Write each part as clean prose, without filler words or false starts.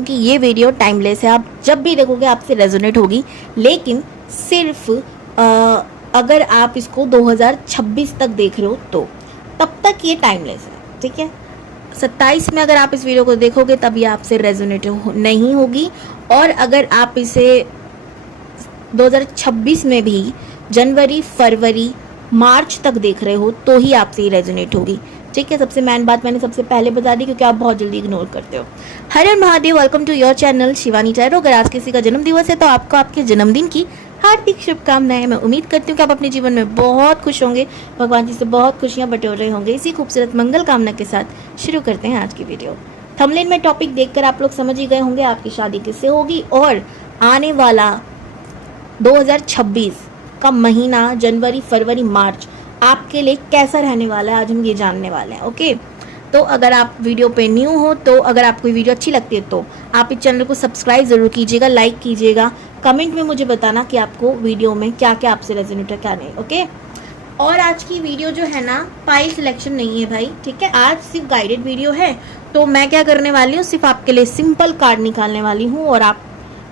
कि ये video timeless है, आप जब भी देखोगे आपसे रेजोनेट होगी, लेकिन सिर्फ अगर आप इसको 2026 तक देख रहे हो तो तब तक ये टाइमलेस है, ठीक है। 27 में अगर आप इस वीडियो को देखोगे तब ये आपसे रेजोनेट नहीं होगी, और अगर आप इसे 2026 में भी जनवरी, फरवरी, मार्च तक देख रहे हो तो ही आपसे ये रेजोनेट होगी, ठीक है। सबसे मेन बात मैंने सबसे पहले बता दी, क्योंकि आप बहुत जल्दी इग्नोर करते हो। हर हर Mahadev, welcome to your channel Shivani tarot. अगर आज किसी का जन्म दिवस है तो आपको आपके जन्मदिन की हार्दिक शुभकामनाएं। मैं उम्मीद करती हूँ कि आप अपने जीवन में बहुत खुश होंगे, भगवान जी से बहुत खुशियां बटोर रहे होंगे। इसी खूबसूरत मंगल कामना के साथ शुरू करते हैं आज की वीडियो। थंबनेल में टॉपिक देखकर आप लोग समझ ही गए होंगे आपकी शादी किससे होगी, और आने वाला 2026 का महीना, जनवरी, फरवरी, मार्च आपके लिए कैसा रहने वाला है, आज हम ये जानने वाले हैं। ओके, तो अगर आप वीडियो पे न्यू हो, तो अगर आपको वीडियो अच्छी लगती है तो आप इस चैनल को सब्सक्राइब जरूर कीजिएगा, लाइक कीजिएगा, कमेंट में मुझे बताना कि आपको वीडियो में क्या क्या आपसे रेजोनेट है, क्या नहीं। ओके, और आज की वीडियो जो है ना, पाइल सिलेक्शन नहीं है भाई, ठीक है। आज सिर्फ गाइडेड वीडियो है। तो मैं क्या करने वाली हूँ, सिर्फ आपके लिए सिंपल कार्ड निकालने वाली हूँ और आप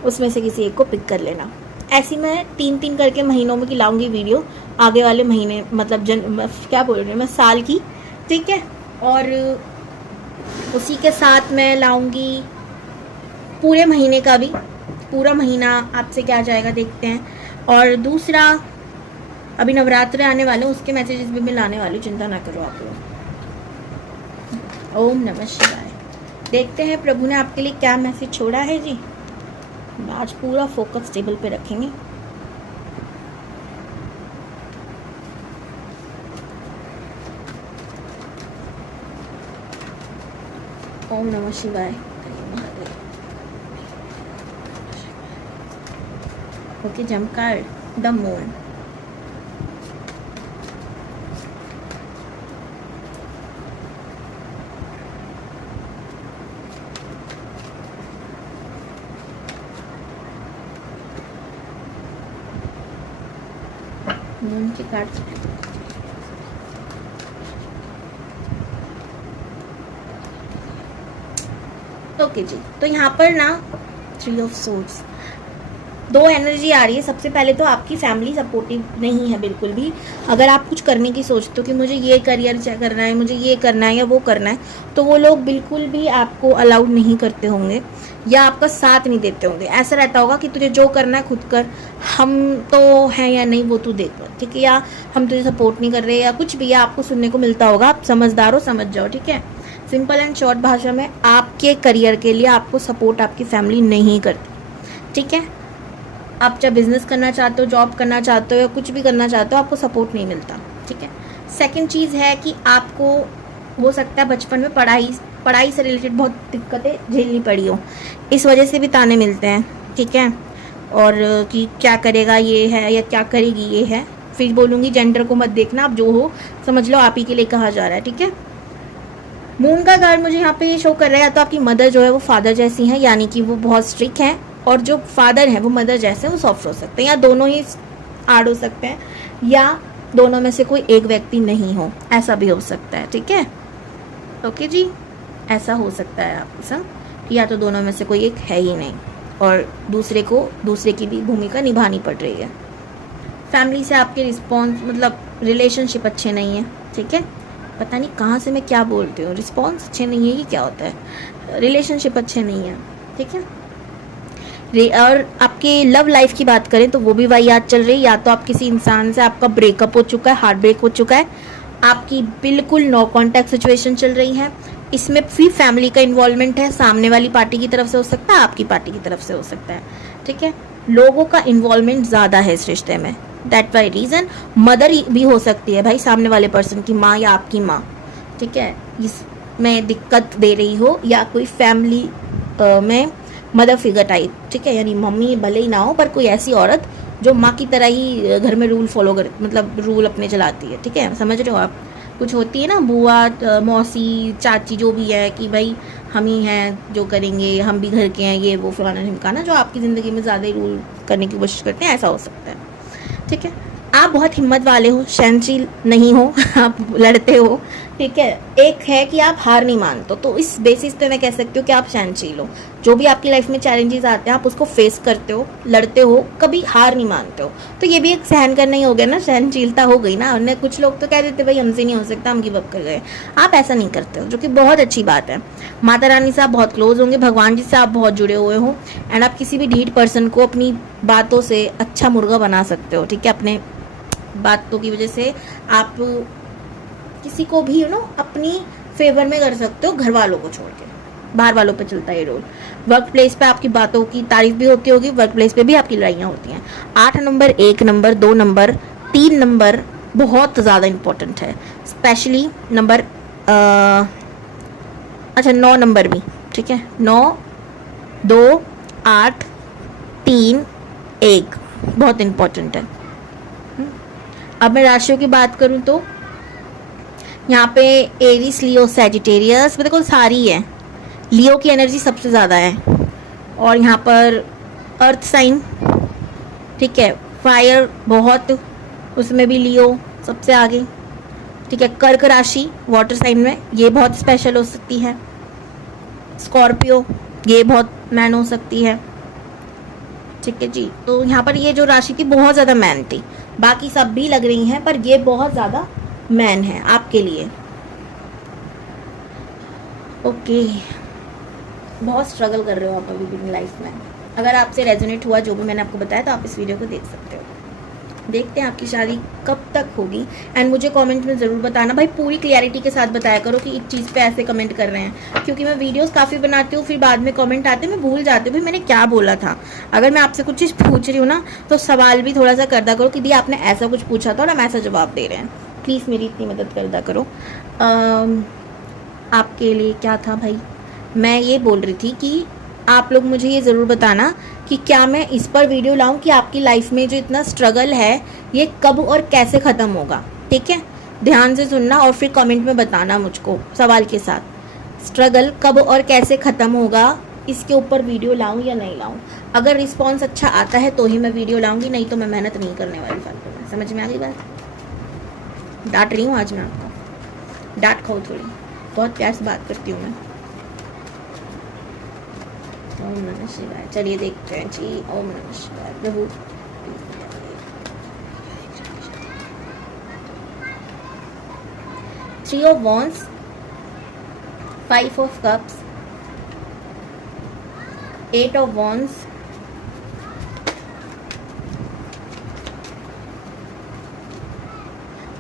उसमें से किसी एक को पिक कर लेना। ऐसी मैं 3-3 करके महीनों में खिलाऊंगी वीडियो, आगे वाले महीने, मतलब क्या बोल रही हूँ मैं, साल की, ठीक है। और उसी के साथ मैं लाऊंगी पूरे महीने का भी, पूरा महीना आपसे क्या जाएगा देखते हैं। और दूसरा, अभी नवरात्र आने वाले, उसके मैसेजेस भी मैं लाने वाली हूँ, चिंता ना करो आप लोग। ओम नमः शिवाय। देखते हैं प्रभु ने आपके लिए क्या मैसेज छोड़ा है जी। आज पूरा फोकस टेबल पे रखेंगे। ओम नमः शिवाय। Okay, jump card, the moon. Moon की कार्ड। ओके जी, तो यहाँ पर ना 3 ऑफ सोर्ड्स, 2 एनर्जी आ रही है। सबसे पहले तो आपकी फैमिली सपोर्टिव नहीं है बिल्कुल भी। अगर आप कुछ करने की सोचते हो कि मुझे ये करियर करना है, मुझे ये करना है या वो करना है, तो वो लोग बिल्कुल भी आपको अलाउड नहीं करते होंगे या आपका साथ नहीं देते होंगे। ऐसा रहता होगा कि तुझे जो करना है खुद कर, हम तो हैं या नहीं वो तू देख, ठीक है, या हम तुझे सपोर्ट नहीं कर रहे, या कुछ भी आपको सुनने को मिलता होगा। आप समझदार हो, समझ जाओ, ठीक है। सिंपल एंड शॉर्ट भाषा में, आपके करियर के लिए आपको सपोर्ट आपकी फैमिली नहीं करती, ठीक है। आप चाहे बिजनेस करना चाहते हो, जॉब करना चाहते हो या कुछ भी करना चाहते हो, आपको सपोर्ट नहीं मिलता, ठीक है। सेकंड चीज़ है कि आपको हो सकता है बचपन में पढ़ाई से रिलेटेड बहुत दिक्कतें झेलनी पड़ी हो, इस वजह से भी ताने मिलते हैं, ठीक है। और कि क्या करेगा ये है या क्या करेगी ये है। फिर बोलूँगी जेंडर को मत देखना, आप जो हो समझ लो आप ही के लिए कहा जा रहा है, ठीक है। मून का कार्ड मुझे यहाँ पे ये शो कर रहा है, या तो आपकी मदर जो है वो फादर जैसी है, यानी कि वो बहुत स्ट्रिक्ट हैं, और जो फादर हैं वो मदर जैसे वो सॉफ्ट हो सकते हैं, या दोनों ही आड़ हो सकते हैं, या दोनों में से कोई एक व्यक्ति नहीं हो, ऐसा भी हो सकता है, ठीक है। ओके जी, ऐसा हो सकता है आपके साथ, या तो दोनों में से कोई एक है ही नहीं और दूसरे की भी भूमिका निभानी पड़ रही है। फैमिली से आपके रिस्पॉन्स, मतलब रिलेशनशिप अच्छे नहीं है, ठीक है। पता नहीं कहाँ से मैं क्या बोलती हूँ, रिस्पॉन्स अच्छे नहीं है, ये क्या होता है, रिलेशनशिप अच्छे नहीं है, ठीक है। और आपके लव लाइफ की बात करें तो वो भी वाहियात चल रही है, या तो आप किसी इंसान से, आपका ब्रेकअप हो चुका है, हार्ट ब्रेक हो चुका है, आपकी बिल्कुल नो कॉन्टैक्ट सिचुएशन चल रही है। इसमें भी फैमिली का इन्वॉल्वमेंट है, सामने वाली पार्टी की तरफ से हो सकता है, आपकी पार्टी की तरफ से हो सकता है, ठीक है। लोगों का इन्वॉल्वमेंट ज़्यादा है इस रिश्ते में, दैट वाई रीज़न। मदर भी हो सकती है भाई, सामने वाले पर्सन की माँ या आपकी माँ, ठीक है, इसमें दिक्कत दे रही हो, या कोई फैमिली में मदर फिगर टाइप, ठीक है, यानी मम्मी भले ही ना हो पर कोई ऐसी औरत जो माँ की तरह ही घर में रूल फॉलो कर, मतलब रूल अपने चलाती है, ठीक है, समझ रहे हो आप। कुछ होती है ना बुआ, मौसी, चाची, जो भी है, कि भाई हम ही हैं जो करेंगे, हम भी घर के हैं, ये वो फलाना ढिमकाना, जो आपकी ज़िंदगी में ज़्यादा ही रूल करने की कोशिश करते हैं, ऐसा हो सकता है, ठीक है। आप बहुत हिम्मत वाले हो, सहनशील नहीं हो, आप लड़ते हो, ठीक है, एक है कि आप हार नहीं मानते, तो इस बेसिस पे मैं कह सकती हूँ कि आप सहनशील हो। जो भी आपकी लाइफ में चैलेंजेस आते हैं आप उसको फेस करते हो, लड़ते हो, कभी हार नहीं मानते हो, तो ये भी एक सहन करना ही हो गया ना, सहनशीलता हो गई ना। और कुछ लोग तो कह देते भाई हमसे नहीं हो सकता, हम गिव अप कर गए। आप ऐसा नहीं करते हो, जो कि बहुत अच्छी बात है। माता रानी से आप बहुत क्लोज होंगे, भगवान जी से आप बहुत जुड़े हुए हो, एंड आप किसी भी ढीठ पर्सन को अपनी बातों से अच्छा मुर्गा बना सकते हो। ठीक है, अपने बातों की वजह से आप किसी को भी अपनी फेवर में कर सकते हो, घर वालों को छोड़ के। बाहर वालों पे चलता है ये रोल। वर्क प्लेस पे आपकी बातों की तारीफ भी होती होगी, वर्क प्लेस पे भी आपकी लड़ाइयाँ होती हैं। 8 नंबर, 1 नंबर, 2 नंबर, 3 नंबर बहुत ज़्यादा इम्पोर्टेंट है, स्पेशली नंबर अच्छा 9 नंबर भी। ठीक है, 9, 2, 8, 3, 1 बहुत इम्पोर्टेंट है। अब मैं राशियों की बात करूँ तो यहाँ पे एरिस, लियो, सैजिटेरियस, देखो सारी है। लियो की एनर्जी सबसे ज़्यादा है, और यहाँ पर अर्थ साइन, ठीक है, फायर बहुत, उसमें भी लियो सबसे आगे। ठीक है, कर्क राशि वाटर साइन में ये बहुत स्पेशल हो सकती है। स्कॉर्पियो ये बहुत मैन हो सकती है। ठीक है जी, तो यहाँ पर ये जो राशि थी बहुत ज़्यादा मैन थी, बाकी सब भी लग रही हैं पर ये बहुत ज़्यादा मैन है आपके लिए। ओके, बहुत स्ट्रगल कर रहे हो आप अभी भी अपनी लाइफ में। अगर आपसे रेजोनेट हुआ जो भी मैंने आपको बताया तो आप इस वीडियो को देख सकते हो। देखते हैं आपकी शादी कब तक होगी, एंड मुझे कमेंट में ज़रूर बताना भाई, पूरी क्लियरिटी के साथ बताया करो कि इस चीज़ पे ऐसे कमेंट कर रहे हैं, क्योंकि मैं वीडियोस काफ़ी बनाती हूँ, फिर बाद में कमेंट आते हैं, मैं भूल जाती हूँ भाई मैंने क्या बोला था। अगर मैं आपसे कुछ चीज़ पूछ रही हूँ ना, तो सवाल भी थोड़ा सा करदा करो कि दी आपने ऐसा कुछ पूछा था और हम ऐसा जवाब दे रहे हैं। प्लीज़ मेरी इतनी मदद करदा करो। आपके लिए क्या था भाई, मैं ये बोल रही थी कि आप लोग मुझे ये ज़रूर बताना कि क्या मैं इस पर वीडियो लाऊं कि आपकी लाइफ में जो इतना स्ट्रगल है ये कब और कैसे ख़त्म होगा। ठीक है, ध्यान से सुनना और फिर कमेंट में बताना मुझको सवाल के साथ, स्ट्रगल कब और कैसे ख़त्म होगा, इसके ऊपर वीडियो लाऊं या नहीं लाऊं। अगर रिस्पॉन्स अच्छा आता है तो ही मैं वीडियो लाऊंगी, नहीं तो मैं मेहनत नहीं करने वाली फालतू में। समझ में आ गई बात? डांट रही हूँ आज मैं आपको, डांट खाओ थोड़ी, बहुत प्यार से बात करती हूँ मैं। ओम नमः शिवाय। चलिए देखते हैं जी। ओम नमः शिवाय। प्रभु 3 of Wands, 5 of Cups, 8 of Wands,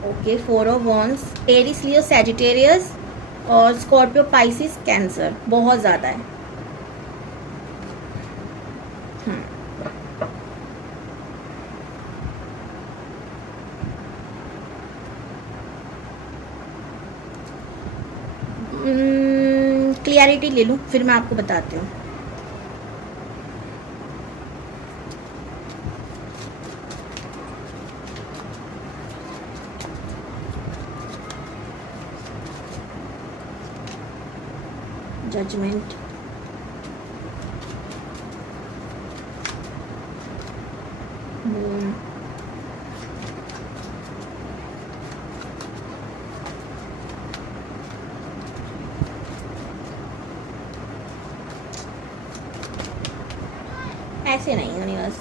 okay 4 of Wands, Aries, Leo, Sagittarius और स्कॉर्पियो, पाइसिस, कैंसर बहुत ज़्यादा है। क्लियरिटी ले लूँ फिर मैं आपको बताती हूँ। जजमेंट, ऐसे नहीं यूनिवर्स,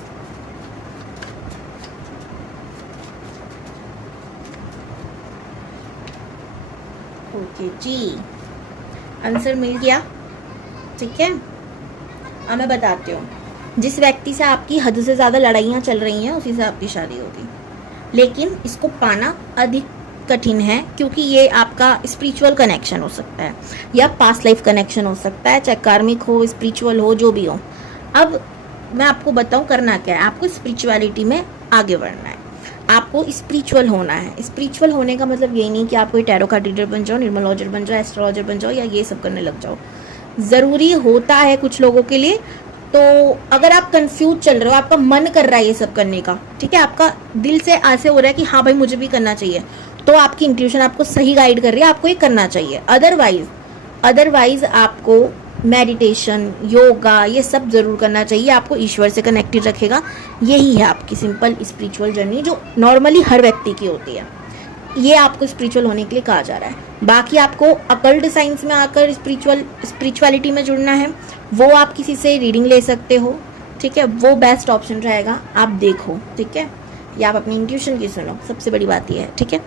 ओके जी, आंसर मिल गया। ठीक है, अब मैं बताती हूँ, जिस व्यक्ति से आपकी हद से ज़्यादा लड़ाइयाँ चल रही हैं उसी से आपकी शादी होगी, लेकिन इसको पाना अधिक कठिन है, क्योंकि ये आपका स्पिरिचुअल कनेक्शन हो सकता है या पास्ट लाइफ कनेक्शन हो सकता है, चाहे कार्मिक हो, स्पिरिचुअल हो, जो भी हो। अब मैं आपको बताऊं करना क्या है। आपको स्पिरिचुअलिटी में आगे बढ़ना है, आपको स्पिरिचुअल होना है। स्पिरिचुअल होने का मतलब ये नहीं कि आप कोई टैरो कार्ड रीडर बन जाओ, न्यूमरोलॉजर बन जाओ, एस्ट्रोलॉजर बन जाओ या ये सब करने लग जाओ। ज़रूरी होता है कुछ लोगों के लिए। तो अगर आप कंफ्यूज चल रहे हो, आपका मन कर रहा है ये सब करने का, ठीक है, आपका दिल से ऐसे हो रहा है कि हाँ भाई मुझे भी करना चाहिए, तो आपकी इंट्यूशन आपको सही गाइड कर रही है, आपको ये करना चाहिए। अदरवाइज आपको मेडिटेशन, योगा, ये सब ज़रूर करना चाहिए, आपको ईश्वर से कनेक्टेड रखेगा। यही है आपकी सिंपल स्पिरिचुअल जर्नी जो नॉर्मली हर व्यक्ति की होती है। ये आपको स्पिरिचुअल होने के लिए कहा जा रहा है। बाकी आपको अकल्ट साइंस में आकर स्पिरिचुअलिटी में जुड़ना है, वो आप किसी से रीडिंग ले सकते हो, ठीक है, वो बेस्ट ऑप्शन रहेगा। आप देखो, ठीक है, या आप अपनी इंट्यूशन की सुनो, सबसे बड़ी बात ये है, ठीक है।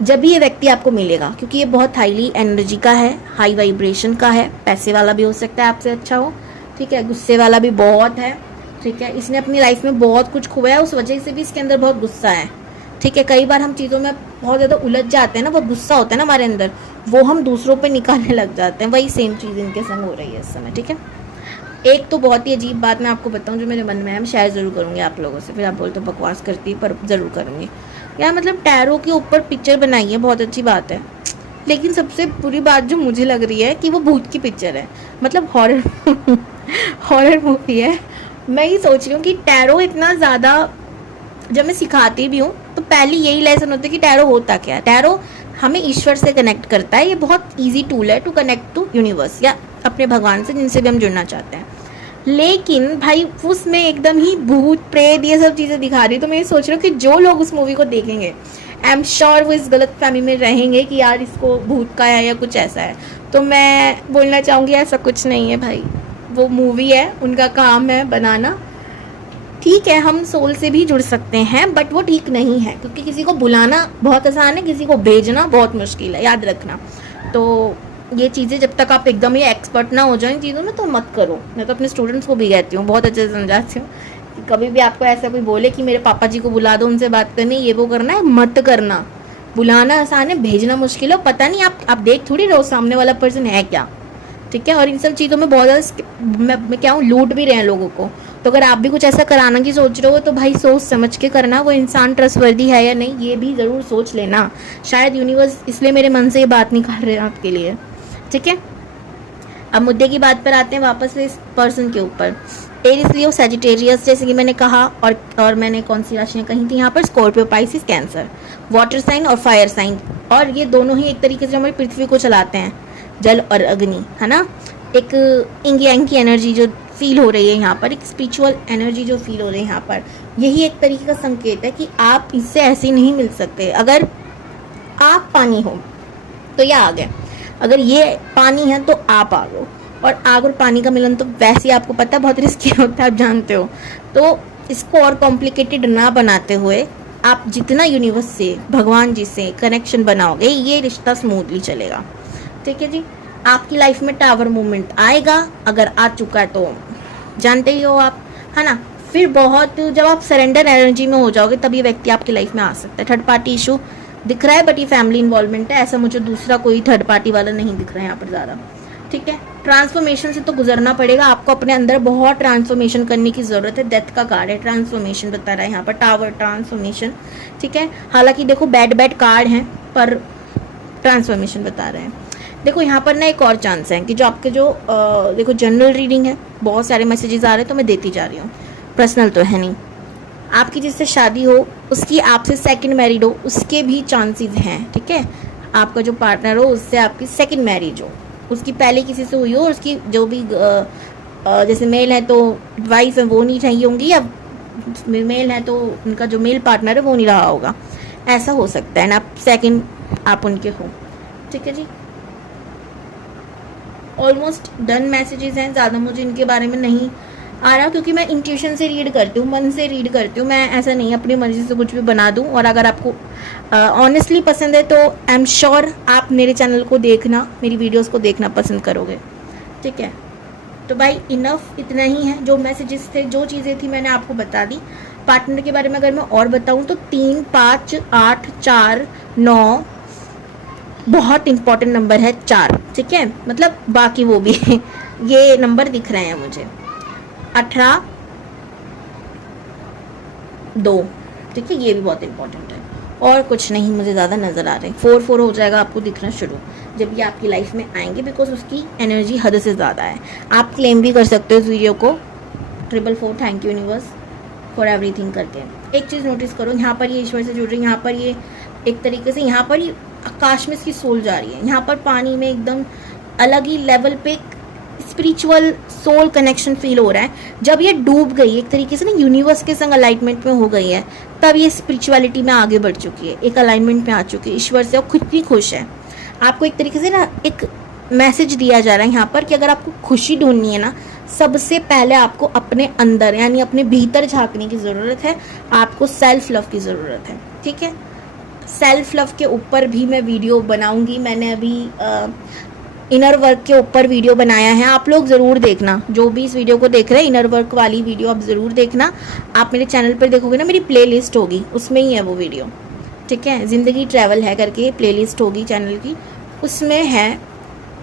जब भी ये व्यक्ति आपको मिलेगा, क्योंकि ये बहुत हाईली एनर्जी का है, हाई वाइब्रेशन का है, पैसे वाला भी हो सकता है आपसे अच्छा हो, ठीक है, गुस्से वाला भी बहुत है, ठीक है, इसने अपनी लाइफ में बहुत कुछ खोया है, उस वजह से भी इसके अंदर बहुत गुस्सा है, ठीक है। कई बार हम चीज़ों में बहुत ज़्यादा उलझ जाते हैं ना, वो गुस्सा होता है ना हमारे अंदर, वो हम दूसरों पे निकालने लग जाते हैं, वही सेम चीज़ इनके संग हो रही है इस समय, ठीक है। एक तो बहुत ही अजीब बात मैं आपको बताऊं जो मेरे मन में है, मैं शेयर ज़रूर करूँगी आप लोगों से, फिर आप बोलते हो बकवास करती, पर ज़रूर करूँगी यार। मतलब टैरो के ऊपर पिक्चर बनाई है, बहुत अच्छी बात है, लेकिन सबसे बुरी बात जो मुझे लग रही है कि वो भूत की पिक्चर है, मतलब हॉरर हॉरर मूवी है। मैं ये सोच रही हूँ कि टैरो इतना ज़्यादा, जब मैं सिखाती भी हूँ तो पहले यही लेसन होता है कि टैरो होता क्या है। टैरो हमें ईश्वर से कनेक्ट करता है, ये बहुत ईजी टूल है टू कनेक्ट टू यूनिवर्स या अपने भगवान से, जिनसे भी हम जुड़ना चाहते हैं। लेकिन भाई उसमें एकदम ही भूत प्रेत ये सब चीज़ें दिखा रही, तो मैं ये सोच रही हूँ कि जो लोग उस मूवी को देखेंगे आई एम श्योर वो इस गलत फहमी में रहेंगे कि यार इसको भूत का है या कुछ ऐसा है। तो मैं बोलना चाहूँगी ऐसा कुछ नहीं है भाई, वो मूवी है, उनका काम है बनाना, ठीक है। हम सोल से भी जुड़ सकते हैं, बट वो ठीक नहीं है, क्योंकि किसी को बुलाना बहुत आसान है, किसी को भेजना बहुत मुश्किल है, याद रखना। तो ये चीज़ें जब तक आप एकदम ही एक्सपर्ट ना हो जाए इन चीज़ों में तो मत करो। मैं तो अपने स्टूडेंट्स को भी कहती हूँ, बहुत अच्छे से समझाती हूँ कि कभी भी आपको ऐसा कोई बोले कि मेरे पापा जी को बुला दो, उनसे बात करनी, ये वो करना है, मत करना। बुलाना आसान है, भेजना मुश्किल है, पता नहीं आप देख थोड़ी रहो सामने वाला पर्सन है क्या, ठीक है। और इन सब चीज़ों में बहुत ज़्यादा मैं क्या हूँ, लूट भी रहे हैं लोगों को। तो अगर आप भी कुछ ऐसा कराना की सोच रहे हो तो भाई सोच समझ के करना, वो इंसान ट्रस्टवर्दी है या नहीं ये भी ज़रूर सोच लेना। शायद यूनिवर्स इसलिए मेरे मन से ये बात निकाल रहे हैं आपके लिए, ठीक है। अब मुद्दे की बात पर आते हैं वापस से इस पर्सन के ऊपर। एरीज, लियो, सैजिटेरियस, जैसे कि मैंने कहा, और मैंने कौन सी राशियाँ कही थी यहाँ पर, Scorpio, Pisces, Cancer, water sign और फायर साइन। और ये दोनों ही एक तरीके से हमारी पृथ्वी को चलाते हैं, जल और अग्नि, है ना। एक इंग यांग की एनर्जी जो फील हो रही है यहाँ पर, एक स्पिरिचुअल एनर्जी जो फील हो रही है यहाँ पर, यही एक तरीके का संकेत है कि आप इससे ऐसे नहीं मिल सकते। अगर आप पानी हो तो ये आग है, अगर ये पानी है तो आप आग हो, और आग और पानी का मिलन तो वैसे ही आपको पता है बहुत रिस्की होता है, आप जानते हो। तो इसको और कॉम्प्लिकेटेड ना बनाते हुए आप जितना यूनिवर्स से, भगवान जी से कनेक्शन बनाओगे, ये रिश्ता स्मूथली चलेगा, ठीक है जी। आपकी लाइफ में टावर मूवमेंट आएगा, अगर आ चुका है तो जानते ही हो आप, है ना। फिर बहुत जब आप सरेंडर एनर्जी में हो जाओगे तब ये व्यक्ति आपकी लाइफ में आ सकता है। थर्ड पार्टी इशू दिख रहा है, बट ये फैमिली इन्वॉल्वमेंट है, ऐसा मुझे दूसरा कोई थर्ड पार्टी वाला नहीं दिख रहा है यहाँ पर ज़्यादा, ठीक है। ट्रांसफॉर्मेशन से तो गुजरना पड़ेगा आपको, अपने अंदर बहुत ट्रांसफॉर्मेशन करने की ज़रूरत है। डेथ का कार्ड है, ट्रांसफॉर्मेशन बता रहा है यहाँ पर, टावर, ट्रांसफॉर्मेशन, ठीक है। हालांकि देखो बैड कार्ड हैं पर ट्रांसफॉर्मेशन बता रहे हैं। देखो यहाँ पर ना एक और चांस है कि जो आपके देखो जनरल रीडिंग है, बहुत सारे मैसेजेस आ रहे हैं तो मैं देती जा रही हूँ, पर्सनल तो है नहीं। आपकी जिससे शादी हो उसकी आपसे सेकंड मैरिड हो, उसके भी चांसेस हैं, ठीक है। आपका जो पार्टनर हो उससे आपकी सेकंड मैरिज हो, उसकी पहले किसी से हुई हो, और उसकी जो भी जैसे मेल है तो वाइफ है वो नहीं चाहिए होंगी, या मेल है तो उनका जो मेल पार्टनर है वो नहीं रहा होगा, ऐसा हो सकता है ना, सेकंड आप उनके हो, ठीक है जी। ऑलमोस्ट डन मैसेजेस हैं, ज़्यादा मुझे इनके बारे में नहीं आ रहा, क्योंकि मैं इंट्यूशन से रीड करती हूँ, मन से रीड करती हूँ, मैं ऐसा नहीं अपनी मर्जी से कुछ भी बना दूँ। और अगर आपको ऑनेस्टली पसंद है तो आई एम श्योर आप मेरे चैनल को देखना, मेरी वीडियोस को देखना पसंद करोगे, ठीक है। तो भाई इनफ, इतना ही है जो मैसेजेस थे, जो चीज़ें थी मैंने आपको बता दी। पार्टनर के बारे में अगर मैं और बताऊँ तो 3, 5, 8, 4, 9 बहुत इंपॉर्टेंट नंबर है, 4, ठीक है। मतलब बाकी वो भी ये नंबर दिख रहे हैं मुझे, 18, 2, ठीक है, ये भी बहुत इंपॉर्टेंट है। और कुछ नहीं मुझे ज़्यादा नज़र आ रहे। 4 हो जाएगा आपको दिखना शुरू जब ये आपकी लाइफ में आएंगे, बिकॉज उसकी एनर्जी हद से ज़्यादा है। आप क्लेम भी कर सकते हो इस वीडियो को 444 thank you universe for everything करके। एक चीज़ नोटिस करो, यहाँ पर ये ईश्वर से जुड़ रही है, यहाँ पर ये एक तरीके से, यहाँ पर आकाश में इसकी सोल जा रही है, यहाँ पर पानी में एकदम अलग ही लेवल पे स्पिरिचुअल सोल कनेक्शन फील हो रहा है। जब ये डूब गई एक तरीके से ना यूनिवर्स के संग अलाइनमेंट में हो गई है, तब ये स्पिरिचुअलिटी में आगे बढ़ चुकी है, एक अलाइनमेंट में आ चुकी है ईश्वर से, और खुद भी खुश है। आपको एक तरीके से ना एक मैसेज दिया जा रहा है यहाँ पर कि अगर आपको खुशी ढूंढनी है ना, सबसे पहले आपको अपने अंदर यानी अपने भीतर झांकने की ज़रूरत है, आपको सेल्फ लव की ज़रूरत है। ठीक है, सेल्फ लव के ऊपर भी मैं वीडियो बनाऊंगी। मैंने अभी इनर वर्क के ऊपर वीडियो बनाया है, आप लोग ज़रूर देखना। जो भी इस वीडियो को देख रहे हैं, इनर वर्क वाली वीडियो आप ज़रूर देखना। आप मेरे चैनल पर देखोगे ना, मेरी प्लेलिस्ट होगी, उसमें ही है वो वीडियो। ठीक है, ज़िंदगी ट्रैवल है करके प्लेलिस्ट होगी चैनल की, उसमें है।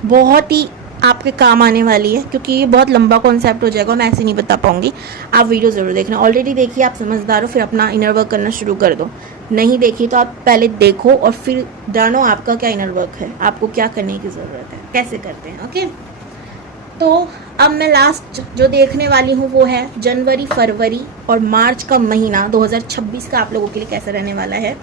बहुत ही आपके काम आने वाली है, क्योंकि ये बहुत लंबा कॉन्सेप्ट हो जाएगा, मैं ऐसे नहीं बता पाऊंगी। आप वीडियो ज़रूर देखना। ऑलरेडी देखिए, आप समझदार हो, फिर अपना इनर वर्क करना शुरू कर दो। नहीं देखी तो आप पहले देखो और फिर जानो आपका क्या इनर वर्क है, आपको क्या करने की ज़रूरत है, कैसे करते हैं। ओके, तो अब मैं लास्ट जो देखने वाली हूँ वो है जनवरी, फरवरी और मार्च का महीना 2026 का आप लोगों के लिए कैसा रहने वाला है।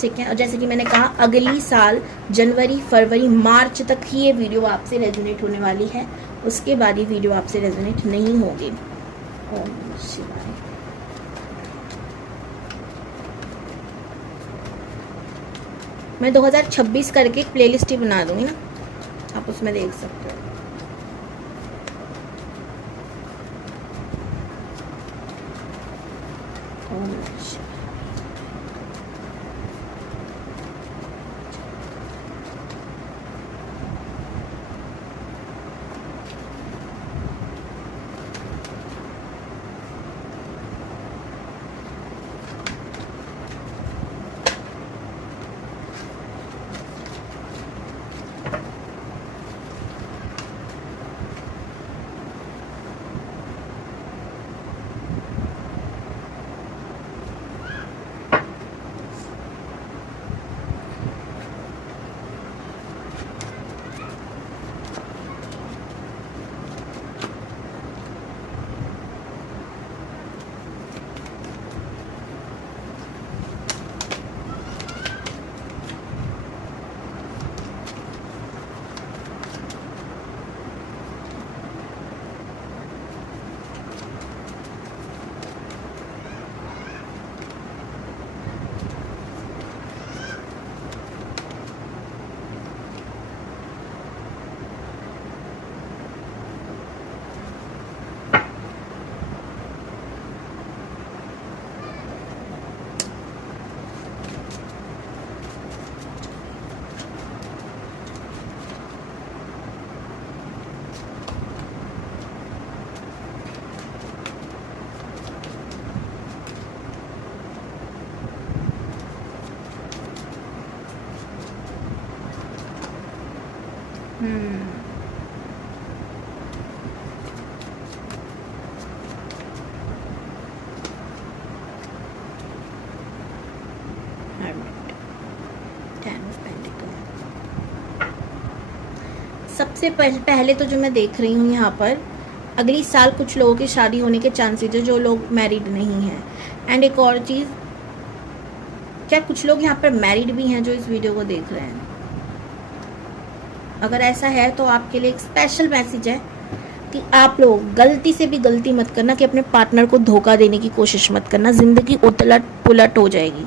ठीक है, और जैसे कि मैंने कहा, अगली साल जनवरी, फरवरी, मार्च तक ही ये वीडियो आपसे रेजोनेट होने वाली है, उसके बाद ये वीडियो आपसे रेजोनेट नहीं होगी। ओम शिवाय। मैं 2026 करके एक प्लेलिस्ट ही बना दूंगी ना, आप उसमें देख सकते हो। ओम शिवाय। सबसे पहले तो जो मैं देख रही हूँ यहाँ पर, अगली साल कुछ लोगों की शादी होने के चांसेस है जो लोग मैरिड नहीं हैं। एंड एक और चीज़, क्या कुछ लोग यहाँ पर मैरिड भी हैं जो इस वीडियो को देख रहे हैं? अगर ऐसा है तो आपके लिए एक स्पेशल मैसेज है कि आप लोग गलती से भी गलती मत करना कि अपने पार्टनर को धोखा देने की कोशिश मत करना, ज़िंदगी उलट पुलट हो जाएगी।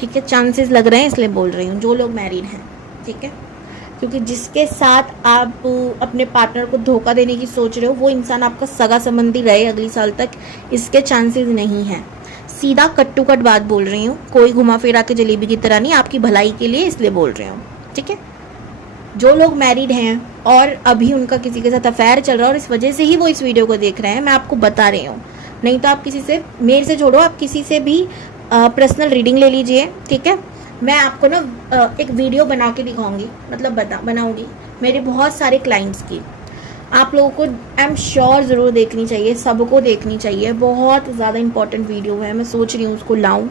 ठीक है, चांसेस लग रहे हैं इसलिए बोल रही हूँ, जो लोग मैरिड हैं। ठीक है, क्योंकि जिसके साथ आप अपने पार्टनर को धोखा देने की सोच रहे हो वो इंसान आपका सगा संबंधी रहे अगली साल तक, इसके चांसेस नहीं हैं। सीधा कट टू कट बात बोल रही हूँ, कोई घुमा फिरा के जलेबी की तरह नहीं, आपकी भलाई के लिए इसलिए बोल रही हूँ। ठीक है, जो लोग मैरिड हैं और अभी उनका किसी के साथ अफेयर चल रहा है और इस वजह से ही वो इस वीडियो को देख रहे हैं, मैं आपको बता रही हूँ। नहीं तो आप किसी से, मेरे से छोड़ो, आप किसी से भी पर्सनल रीडिंग ले लीजिए। ठीक है, मैं आपको ना एक वीडियो बना के दिखाऊंगी, मतलब बनाऊंगी मेरे बहुत सारे क्लाइंट्स की। आप लोगों को आई एम श्योर ज़रूर देखनी चाहिए, सबको देखनी चाहिए। बहुत ज़्यादा इंपॉर्टेंट वीडियो है, मैं सोच रही हूँ उसको लाऊं।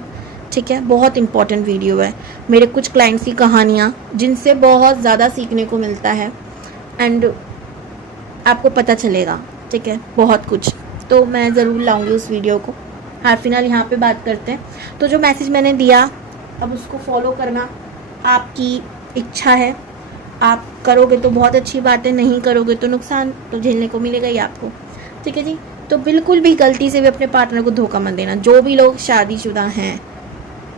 ठीक है, बहुत इंपॉर्टेंट वीडियो है। मेरे कुछ क्लाइंट्स की कहानियाँ जिनसे बहुत ज़्यादा सीखने को मिलता है एंड आपको पता चलेगा। ठीक है, बहुत कुछ, तो मैं ज़रूर लाऊंगी उस वीडियो को। हाँ, फिलहाल यहाँ पे बात करते हैं। तो जो मैसेज मैंने दिया, अब उसको फॉलो करना आपकी इच्छा है। आप करोगे तो बहुत अच्छी बात है, नहीं करोगे तो नुकसान तो झेलने को मिलेगा ही आपको। ठीक है जी। तो बिल्कुल भी गलती से भी अपने पार्टनर को धोखा मत देना। जो भी लोग शादीशुदा हैं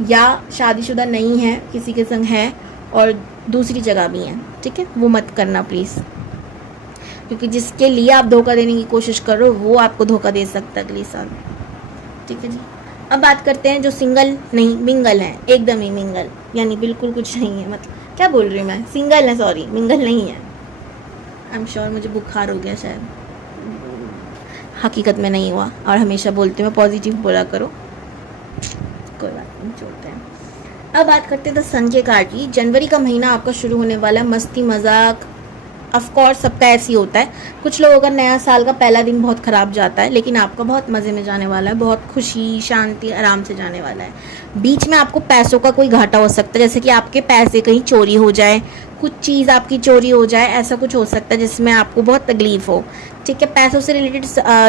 या शादीशुदा नहीं है, किसी के संग है और दूसरी जगह भी हैं, ठीक है, वो मत करना प्लीज़, क्योंकि जिसके लिए आप धोखा देने की कोशिश कर रहे हो वो आपको धोखा दे सकता है अगले साल। ठीक है जी। अब बात करते हैं जो सिंगल नहीं मिंगल हैं, एकदम ही मिंगल, यानी बिल्कुल कुछ नहीं है, मतलब क्या बोल रही हूँ मैं, सिंगल है, सॉरी मिंगल नहीं है। आई एम श्योर मुझे बुखार हो गया शायद, हकीकत में नहीं हुआ। और हमेशा बोलते हैं पॉजिटिव बोला करो, कोई बात नहीं, छोड़ते हैं। अब बात करते हैं द सन के कार्ड की। जनवरी का महीना आपका शुरू होने वाला है, मस्ती मजाक ऑफ कोर्स सबका ऐसे ही होता है। कुछ लोगों का नया साल का पहला दिन बहुत ख़राब जाता है, लेकिन आपका बहुत मज़े में जाने वाला है, बहुत खुशी शांति आराम से जाने वाला है। बीच में आपको पैसों का कोई घाटा हो सकता है, जैसे कि आपके पैसे कहीं चोरी हो जाए, कुछ चीज़ आपकी चोरी हो जाए, ऐसा कुछ हो सकता है जिसमें आपको बहुत तकलीफ हो। ठीक है, पैसों से रिलेटेड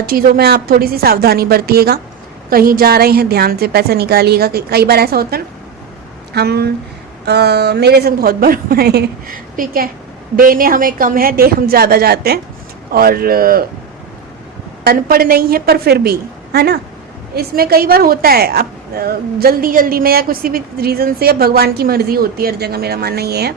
चीज़ों में आप थोड़ी सी सावधानी बरतिएगा। कहीं जा रहे हैं ध्यान से पैसा निकालिएगा। कई बार ऐसा होता है ना, हम मेरे संग बहुत बार हुआ है, ठीक है, देने हमें कम है, दे हम ज़्यादा जाते हैं, और अनपढ़ नहीं है पर फिर भी, है ना, इसमें कई बार होता है। आप जल्दी जल्दी में या किसी भी रीज़न से, भगवान की मर्जी होती है हर जगह, मेरा मानना ये है,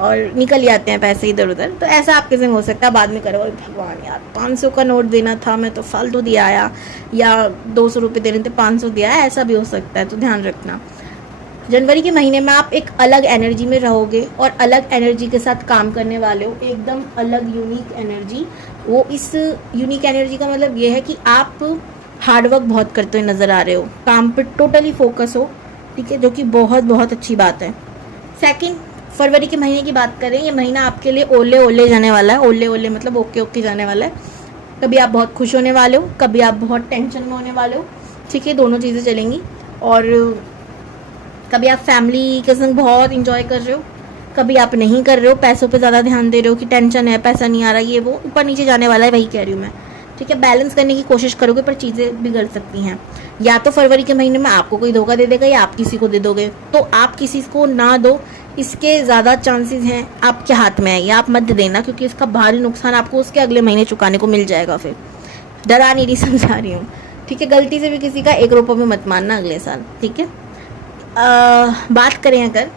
और निकल जाते हैं पैसे इधर उधर। तो ऐसा आपके संग हो सकता है, बाद में करो भगवान यार 500 का नोट देना था, मैं तो फालतू दिया आया, या 200 रुपये देने थे 500 दिया है, ऐसा भी हो सकता है। तो ध्यान रखना, जनवरी के महीने में आप एक अलग एनर्जी में रहोगे और अलग एनर्जी के साथ काम करने वाले हो, एकदम अलग यूनिक एनर्जी। वो इस यूनिक एनर्जी का मतलब ये है कि आप हार्डवर्क बहुत करते हुए नज़र आ रहे हो, काम पर टोटली फोकस हो, ठीक है, जो कि बहुत बहुत अच्छी बात है। सेकंड, फरवरी के महीने की बात करें, ये महीना आपके लिए ओले ओले जाने वाला है। ओले ओले मतलब ओके ओके जाने वाला है। कभी आप बहुत खुश होने वाले हो, कभी आप बहुत टेंशन में होने वाले हो, ठीक है, दोनों चीज़ें चलेंगी। और कभी आप फैमिली के संग बहुत इंजॉय कर रहे हो, कभी आप नहीं कर रहे हो, पैसों पे ज़्यादा ध्यान दे रहे हो कि टेंशन है, पैसा नहीं आ रहा, ये वो ऊपर नीचे जाने वाला है, वही कह रही हूँ मैं। ठीक है, बैलेंस करने की कोशिश करोगे पर चीज़ें बिगड़ सकती हैं। या तो फरवरी के महीने में आपको कोई धोखा दे देगा या आप किसी को दे दोगे, तो आप किसी को ना दो, इसके ज़्यादा चांसेस हैं आपके हाथ में है, या आप मत देना, क्योंकि इसका भारी नुकसान आपको उसके अगले महीने चुकाने को मिल जाएगा। फिर डरा नहीं रही, समझा रही हूँ, ठीक है। गलती से भी किसी का 1 रुपये भी मत मानना अगले साल, ठीक है। बात करें अगर,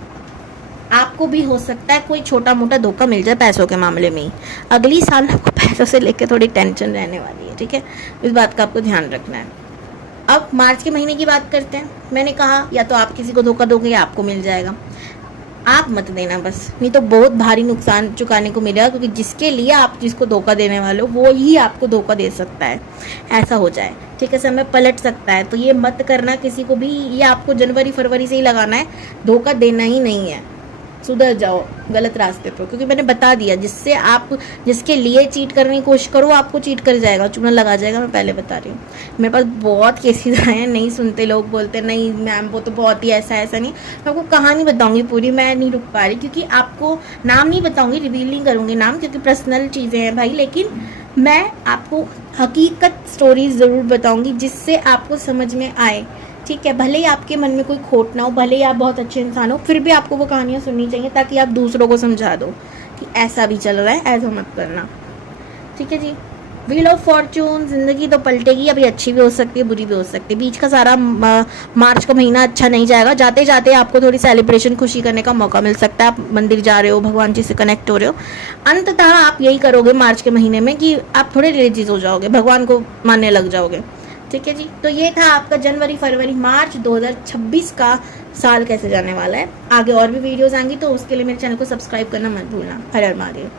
आपको भी हो सकता है कोई छोटा मोटा धोखा मिल जाए पैसों के मामले में ही। अगली साल आपको पैसों से लेकर थोड़ी टेंशन रहने वाली है, ठीक है, इस बात का आपको ध्यान रखना है। अब मार्च के महीने की बात करते हैं। मैंने कहा या तो आप किसी को धोखा दोगे या आपको मिल जाएगा, आप मत देना बस, नहीं तो बहुत भारी नुकसान चुकाने को मिलेगा, क्योंकि जिसके लिए आप जिसको धोखा देने वाले हो वो ही आपको धोखा दे सकता है, ऐसा हो जाए, ठीक है, समय पलट सकता है। तो ये मत करना किसी को भी, ये आपको जनवरी फरवरी से ही लगाना है, धोखा देना ही नहीं है। सुधर जाओ गलत रास्ते पर, क्योंकि मैंने बता दिया, जिससे आप जिसके लिए चीट करने की कोशिश करो आपको चीट कर जाएगा, चूना लगा जाएगा, मैं पहले बता रही हूँ। मेरे पास बहुत केसेस आए हैं, नहीं सुनते लोग, बोलते नहीं मैम वो तो बहुत ही ऐसा ऐसा नहीं। मैं आपको कहानी बताऊंगी पूरी, मैं नहीं रुक पा रही, क्योंकि आपको नाम नहीं बताऊंगी, रिवील नहीं करूंगी नाम, क्योंकि पर्सनल चीज़ें हैं भाई, लेकिन मैं आपको हकीकत स्टोरीज ज़रूर बताऊंगी जिससे आपको समझ में आए, ठीक है। भले ही आपके मन में कोई खोट ना हो, भले ही आप बहुत अच्छे इंसान हो, फिर भी आपको वो कहानियाँ सुननी चाहिए, ताकि आप दूसरों को समझा दो कि ऐसा भी चल रहा है, ऐसा मत करना, ठीक है जी। व्हील ऑफ फॉर्च्यून, ज़िंदगी तो पलटेगी, अभी अच्छी भी हो सकती है बुरी भी हो सकती है। बीच का सारा मार्च का महीना अच्छा नहीं जाएगा, जाते जाते आपको थोड़ी सेलिब्रेशन खुशी करने का मौका मिल सकता है। आप मंदिर जा रहे हो, भगवान जी से कनेक्ट हो रहे हो, अंततः आप यही करोगे मार्च के महीने में कि आप थोड़े रिलीजियस हो जाओगे, भगवान को मानने लग जाओगे, ठीक है जी। तो ये था आपका जनवरी फरवरी मार्च 2026 का साल कैसे जाने वाला है। आगे और भी वीडियोस आएंगी, तो उसके लिए मेरे चैनल को सब्सक्राइब करना मत भूलना। हर हर महादेव।